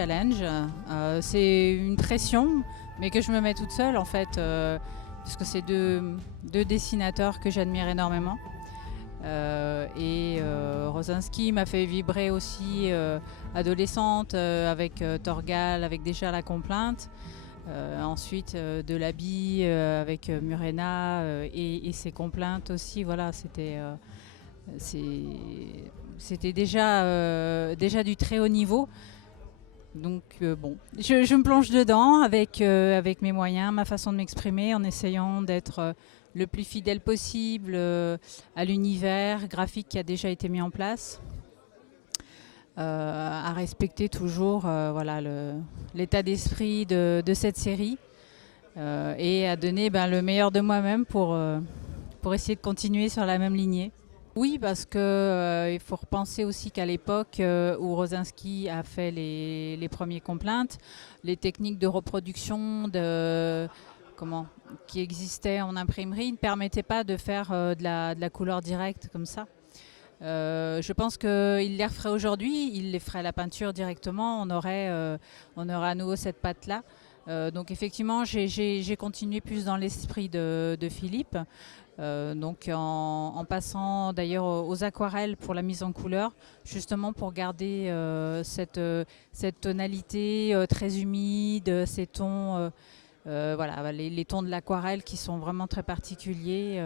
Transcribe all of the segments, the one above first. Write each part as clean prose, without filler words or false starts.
challenge. C'est une pression, mais que je me mets toute seule en fait, parce que c'est deux dessinateurs que j'admire énormément. Rosinski m'a fait vibrer aussi adolescente avec Torgal, avec déjà La Complainte. Ensuite Delaby avec Murena et ses complaintes aussi. Voilà, c'était déjà du très haut niveau. Donc bon, je me plonge dedans avec mes moyens, ma façon de m'exprimer, en essayant d'être le plus fidèle possible à l'univers graphique qui a déjà été mis en place, à respecter toujours voilà, l'état d'esprit de cette série et à donner le meilleur de moi-même pour essayer de continuer sur la même lignée. Oui, parce que il faut repenser aussi qu'à l'époque où Rosinski a fait les premiers complaintes, les techniques de reproduction qui existaient en imprimerie ne permettaient pas de faire de la couleur directe comme ça. Je pense qu'il les referait aujourd'hui, il les ferait à la peinture directement, on aurait à nouveau cette patte-là. Donc effectivement, j'ai continué plus dans l'esprit de Philippe. Donc en passant d'ailleurs aux aquarelles pour la mise en couleur, justement pour garder cette tonalité très humide, ces tons, voilà, les tons de l'aquarelle qui sont vraiment très particuliers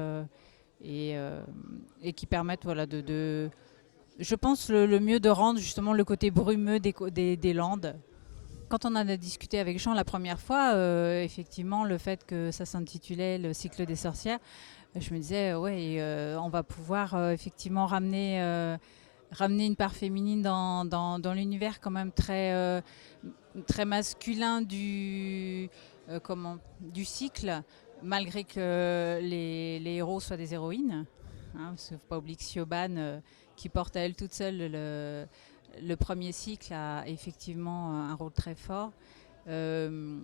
et, euh, et qui permettent voilà, je pense le mieux de rendre justement le côté brumeux des Landes. Quand on en a discuté avec Jean la première fois, effectivement, le fait que ça s'intitulait Le cycle des sorcières, je me disais, ouais, on va pouvoir effectivement ramener une part féminine dans l'univers quand même très masculin du cycle, malgré que les héros soient des héroïnes. Hein, parce qu'il ne faut pas oublier que Siobhan, qui porte à elle toute seule le premier cycle, a effectivement un rôle très fort. Euh,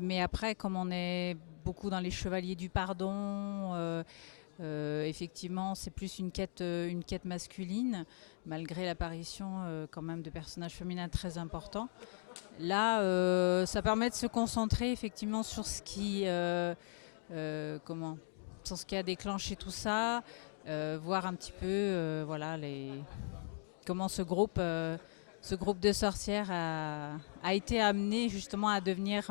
mais après, comme on est beaucoup dans les chevaliers du pardon, effectivement, c'est plus une quête masculine, malgré l'apparition quand même de personnages féminins très importants. Là, ça permet de se concentrer effectivement sur euh, comment, sur ce qui a déclenché tout ça, voir un petit peu, voilà, comment ce groupe de sorcières a été amené justement à devenir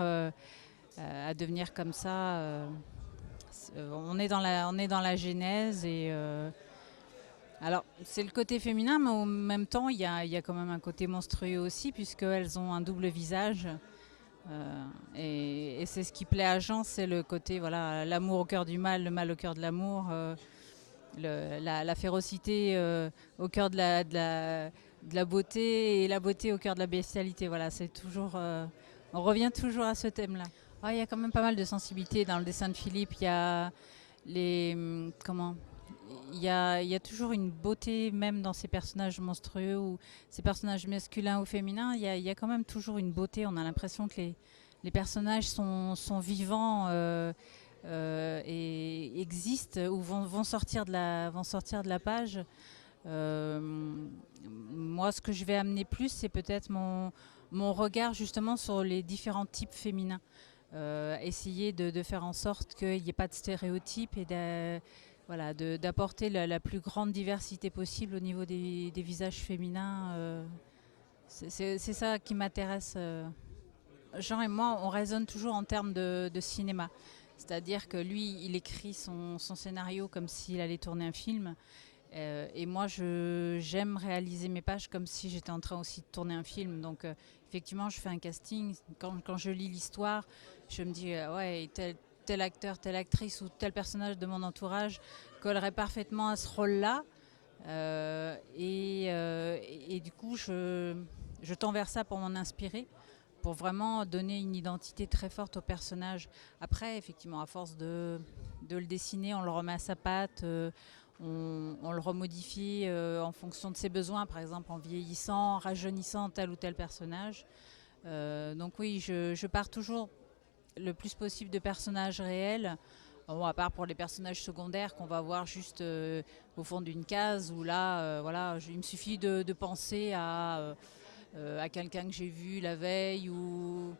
comme ça. On est dans la genèse alors c'est le côté féminin, mais en même temps il y a quand même un côté monstrueux aussi puisqu'elles ont un double visage. Et c'est ce qui plaît à Jean, c'est le côté voilà l'amour au cœur du mal, le mal au cœur de l'amour, la férocité au cœur de la beauté et la beauté au cœur de la bestialité. Voilà, c'est toujours, on revient toujours à ce thème-là. Ah, il y a quand même pas mal de sensibilité dans le dessin de Philippe. Il y a comment il y a toujours une beauté même dans ces personnages monstrueux ou ces personnages masculins ou féminins. Il y a quand même toujours une beauté. On a l'impression que les personnages sont vivants et existent ou vont sortir vont sortir de la page. Euh, Moi, ce que je vais amener plus, c'est peut-être mon regard justement sur les différents types féminins. Essayer de faire en sorte qu'il n'y ait pas de stéréotypes et voilà, d'apporter la plus grande diversité possible au niveau des visages féminins. C'est ça qui m'intéresse. Jean et moi, on raisonne toujours en termes de cinéma. C'est-à-dire que lui, il écrit son scénario comme s'il allait tourner un film. Et moi, j'aime réaliser mes pages comme si j'étais en train aussi de tourner un film. Donc, effectivement, je fais un casting. Quand je lis l'histoire, je me dis, ouais, tel acteur, telle actrice ou tel personnage de mon entourage collerait parfaitement à ce rôle-là. Et du coup, je tends vers ça pour m'en inspirer, pour vraiment donner une identité très forte au personnage. Après, effectivement, à force de le dessiner, on le remet à sa patte, on le remodifie en fonction de ses besoins, par exemple en vieillissant, en rajeunissant tel ou tel personnage. Donc oui, je pars toujours le plus possible de personnages réels. Bon, à part pour les personnages secondaires qu'on va voir juste au fond d'une case, où là, voilà, il me suffit de penser à à quelqu'un que j'ai vu la veille ou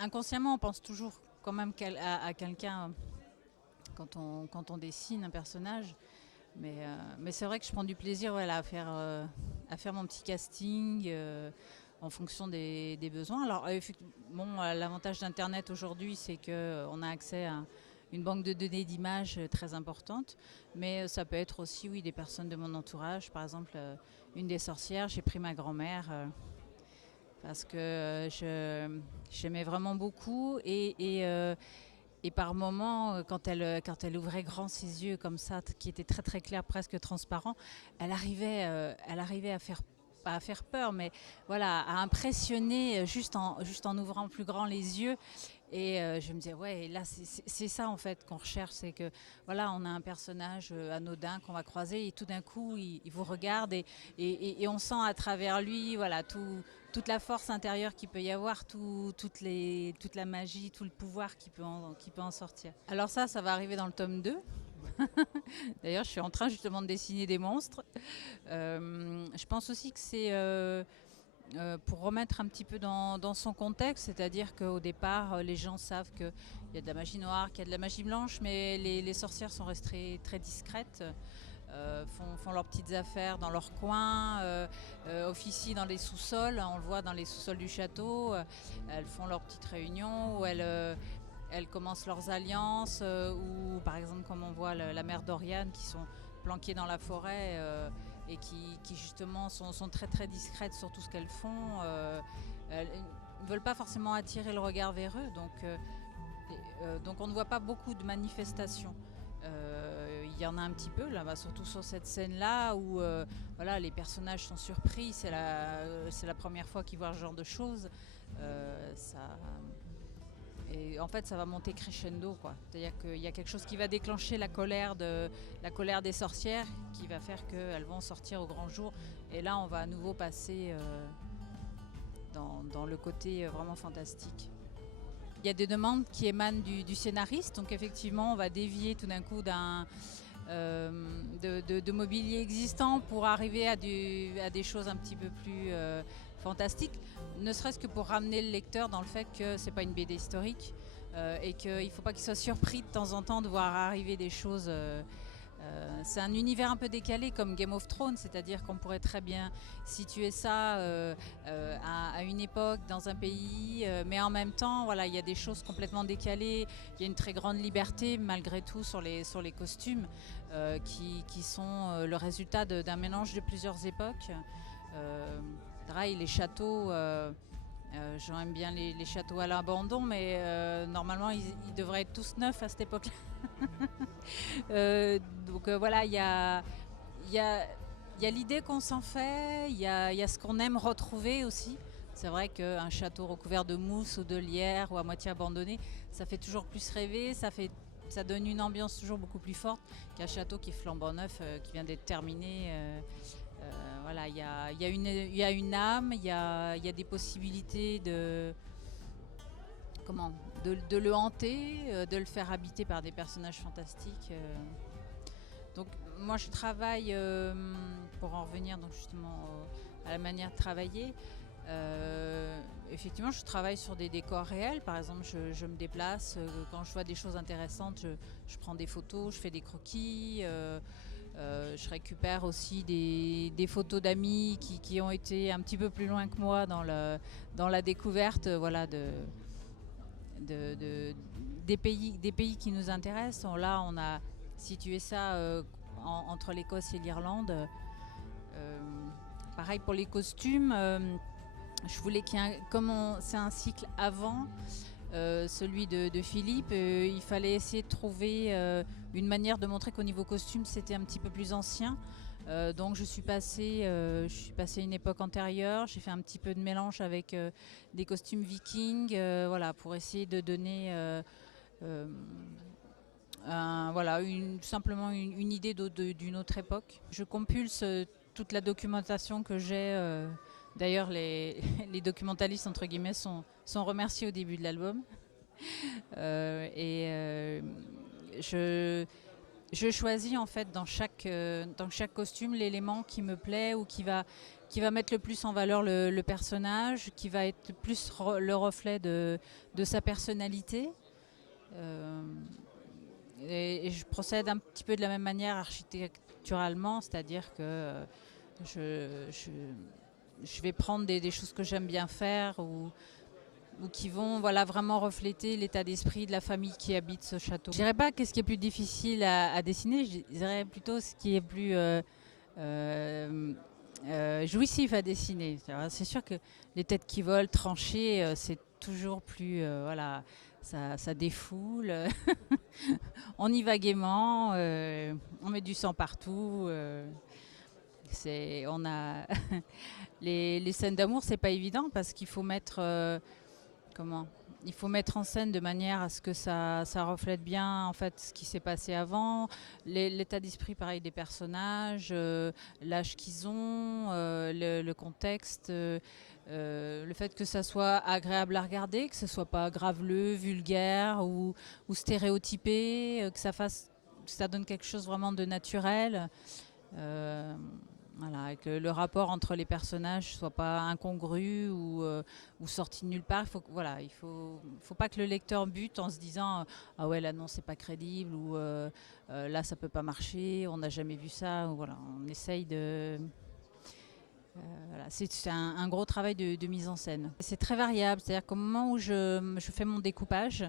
inconsciemment on pense toujours quand même à quelqu'un quand on dessine un personnage. Mais c'est vrai que je prends du plaisir voilà, à faire mon petit casting en fonction des besoins. Alors, bon, l'avantage d'Internet aujourd'hui, c'est qu'on a accès à une banque de données d'images très importante, mais ça peut être aussi, oui, des personnes de mon entourage. Par exemple, une des sorcières, j'ai pris ma grand-mère parce que j'aimais vraiment beaucoup et par moments, quand elle ouvrait grand ses yeux comme ça, qui étaient très très clairs, presque transparents, elle arrivait à faire pas à faire peur, mais voilà, à impressionner juste en ouvrant plus grand les yeux. Et je me disais, ouais, là, c'est ça en fait qu'on recherche, c'est que voilà, on a un personnage anodin qu'on va croiser et tout d'un coup, il vous regarde et on sent à travers lui, voilà, toute la force intérieure qu'il peut y avoir, toute la magie, tout le pouvoir qui peut en sortir. Alors ça va arriver dans le tome 2. D'ailleurs, je suis en train justement de dessiner des monstres. Je pense aussi que c'est pour remettre un petit peu dans son contexte, c'est-à-dire qu'au départ, les gens savent qu'il y a de la magie noire, qu'il y a de la magie blanche, mais les sorcières sont restées très discrètes. Font leurs petites affaires dans leur coin, officient dans les sous-sols, on le voit dans les sous-sols du château, elles font leurs petites réunions où elles commencent leurs alliances, ou par exemple comme on voit la mère d'Oriane qui sont planquées dans la forêt et qui justement sont très très discrètes sur tout ce qu'elles font. Elles ne veulent pas forcément attirer le regard vers eux, donc on ne voit pas beaucoup de manifestations. Il y en a un petit peu là, surtout sur cette scène-là où voilà, les personnages sont surpris. C'est la première fois qu'ils voient ce genre de choses. Et en fait, ça va monter crescendo, quoi. C'est-à-dire qu'il y a quelque chose qui va déclencher la colère des sorcières, qui va faire qu'elles vont sortir au grand jour. Et là, on va à nouveau passer dans le côté vraiment fantastique. Il y a des demandes qui émanent du scénariste, donc effectivement, on va dévier tout d'un coup de mobilier existant pour arriver à des choses un petit peu plus fantastiques, ne serait-ce que pour ramener le lecteur dans le fait que c'est pas une BD historique et qu'il ne faut pas qu'il soit surpris de temps en temps de voir arriver des choses. C'est un univers un peu décalé comme Game of Thrones, c'est-à-dire qu'on pourrait très bien situer ça à une époque, dans un pays, mais en même temps, voilà, il y a des choses complètement décalées, il y a une très grande liberté malgré tout sur les costumes qui sont le résultat d'un mélange de plusieurs époques. Les châteaux, j'aime bien les châteaux à l'abandon, mais normalement ils devraient être tous neufs à cette époque-là. Voilà, il y a l'idée qu'on s'en fait, il y a ce qu'on aime retrouver aussi. C'est vrai qu'un château recouvert de mousse ou de lierre ou à moitié abandonné, ça fait toujours plus rêver, ça donne une ambiance toujours beaucoup plus forte qu'un château qui est flambant neuf, qui vient d'être terminé. Voilà, il y a une âme, il y a des possibilités de le hanter, de le faire habiter par des personnages fantastiques. Donc moi je travaille, pour en revenir donc justement à la manière de travailler, effectivement je travaille sur des décors réels. Par exemple je me déplace, quand je vois des choses intéressantes, je prends des photos, je fais des croquis. Je récupère aussi des photos d'amis qui ont été un petit peu plus loin que moi dans la découverte voilà, des pays qui nous intéressent. Là, on a situé ça entre l'Écosse et l'Irlande. Pareil pour les costumes. Je voulais c'est un cycle avant celui de Philippe, il fallait essayer de trouver une manière de montrer qu'au niveau costume, c'était un petit peu plus ancien. Donc je suis passée à une époque antérieure, j'ai fait un petit peu de mélange avec des costumes vikings, voilà, pour essayer de donner voilà, simplement une idée d'une autre époque. Je compulse toute la documentation que j'ai. D'ailleurs, les documentalistes, entre guillemets, sont remerciés au début de l'album. Je choisis en fait dans chaque costume l'élément qui me plaît ou qui va qui va mettre le plus en valeur le personnage, qui va être plus le reflet de sa personnalité. Euh, et je procède un petit peu de la même manière architecturalement, c'est-à-dire que je, je, je vais prendre des choses que j'aime bien faire ou qui vont voilà, vraiment refléter l'état d'esprit de la famille qui habite ce château. Je dirais pas qu'est-ce qui est plus difficile à dessiner, je dirais plutôt ce qui est plus euh, jouissif à dessiner. C'est sûr que les têtes qui volent, tranchées, c'est toujours plus voilà, ça défoule. On y va gaiement, on met du sang partout. On a les scènes d'amour, c'est pas évident parce qu'il faut mettre il faut mettre en scène de manière à ce que ça reflète bien en fait ce qui s'est passé avant, l'état d'esprit pareil des personnages, l'âge qu'ils ont, le contexte, le fait que ça soit agréable à regarder, que ce soit pas graveleux, vulgaire ou stéréotypé, que ça donne quelque chose vraiment de naturel. Euh, voilà, et que le rapport entre les personnages soit pas incongru ou sorti de nulle part. Il faut pas que le lecteur bute en se disant ah ouais là non c'est pas crédible ou là ça peut pas marcher, on n'a jamais vu ça. Ou, voilà, on essaye de voilà, c'est un gros travail de mise en scène. C'est très variable, c'est-à-dire qu'au moment où je fais mon découpage,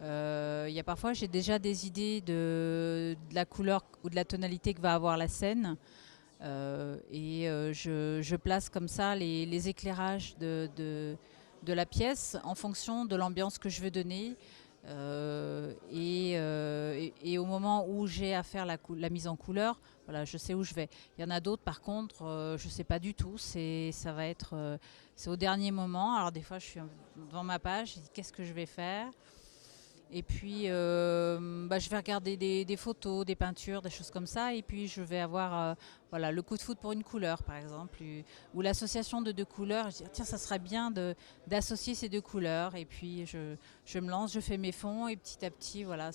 il y a parfois j'ai déjà des idées de la couleur ou de la tonalité que va avoir la scène. Je place comme ça les éclairages de la pièce en fonction de l'ambiance que je veux donner. Et au moment où j'ai à faire la mise en couleur, voilà, je sais où je vais. Il y en a d'autres, par contre, je ne sais pas du tout. C'est au dernier moment. Alors des fois, je suis devant ma page, je dis qu'est-ce que je vais faire. Et puis, je vais regarder des photos, des peintures, des choses comme ça. Et puis, je vais avoir voilà, le coup de foudre pour une couleur, par exemple, ou l'association de deux couleurs. Je dis, tiens, ça serait bien d'associer ces deux couleurs. Et puis, je me lance, je fais mes fonds. Et petit à petit, voilà,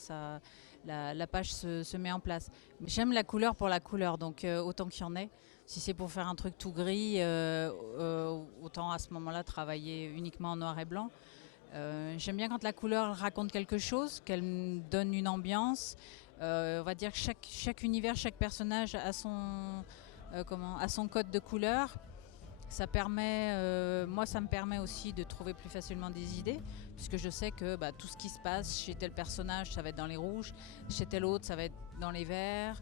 la page se met en place. J'aime la couleur pour la couleur, donc autant qu'il y en ait. Si c'est pour faire un truc tout gris, autant à ce moment-là travailler uniquement en noir et blanc. J'aime bien quand la couleur raconte quelque chose, qu'elle me donne une ambiance. On va dire que chaque univers, chaque personnage a son code de couleur. Moi, ça me permet aussi de trouver plus facilement des idées, puisque je sais que tout ce qui se passe chez tel personnage, ça va être dans les rouges, chez tel autre, ça va être dans les verts.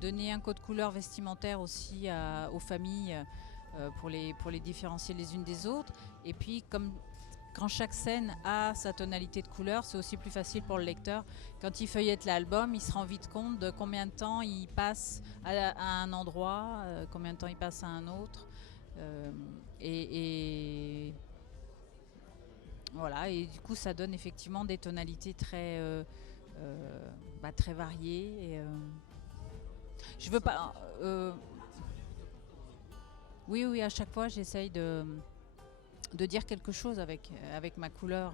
Donner un code couleur vestimentaire aussi aux familles pour les différencier les unes des autres. Et puis, quand chaque scène a sa tonalité de couleur, c'est aussi plus facile pour le lecteur. Quand il feuillette l'album, il se rend vite compte de combien de temps il passe à un endroit, combien de temps il passe à un autre. Euh, et voilà, et du coup, ça donne effectivement des tonalités très variées. Je veux pas. Oui, à chaque fois, j'essaye de dire quelque chose avec ma couleur.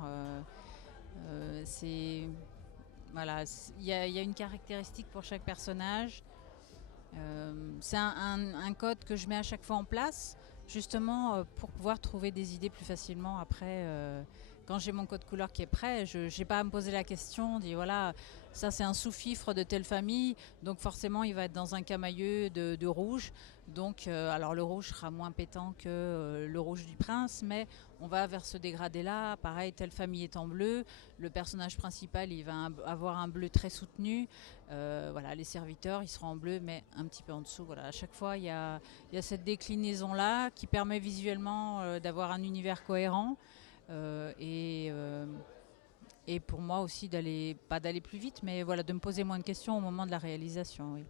Voilà, il y a une caractéristique pour chaque personnage. C'est un code que je mets à chaque fois en place, justement pour pouvoir trouver des idées plus facilement après. Quand j'ai mon code couleur qui est prêt, je n'ai pas à me poser la question, dire voilà, ça c'est un sous-fifre de telle famille, donc forcément il va être dans un camailleux de rouge. Donc, alors le rouge sera moins pétant que le rouge du prince, mais on va vers ce dégradé-là. Pareil, telle famille est en bleu, le personnage principal il va avoir un bleu très soutenu. Voilà, les serviteurs ils seront en bleu, mais un petit peu en dessous. Voilà, à chaque fois il y a cette déclinaison-là qui permet visuellement d'avoir un univers cohérent. Euh, et, euh, et pour moi aussi pas d'aller plus vite, mais voilà, de me poser moins de questions au moment de la réalisation. Oui.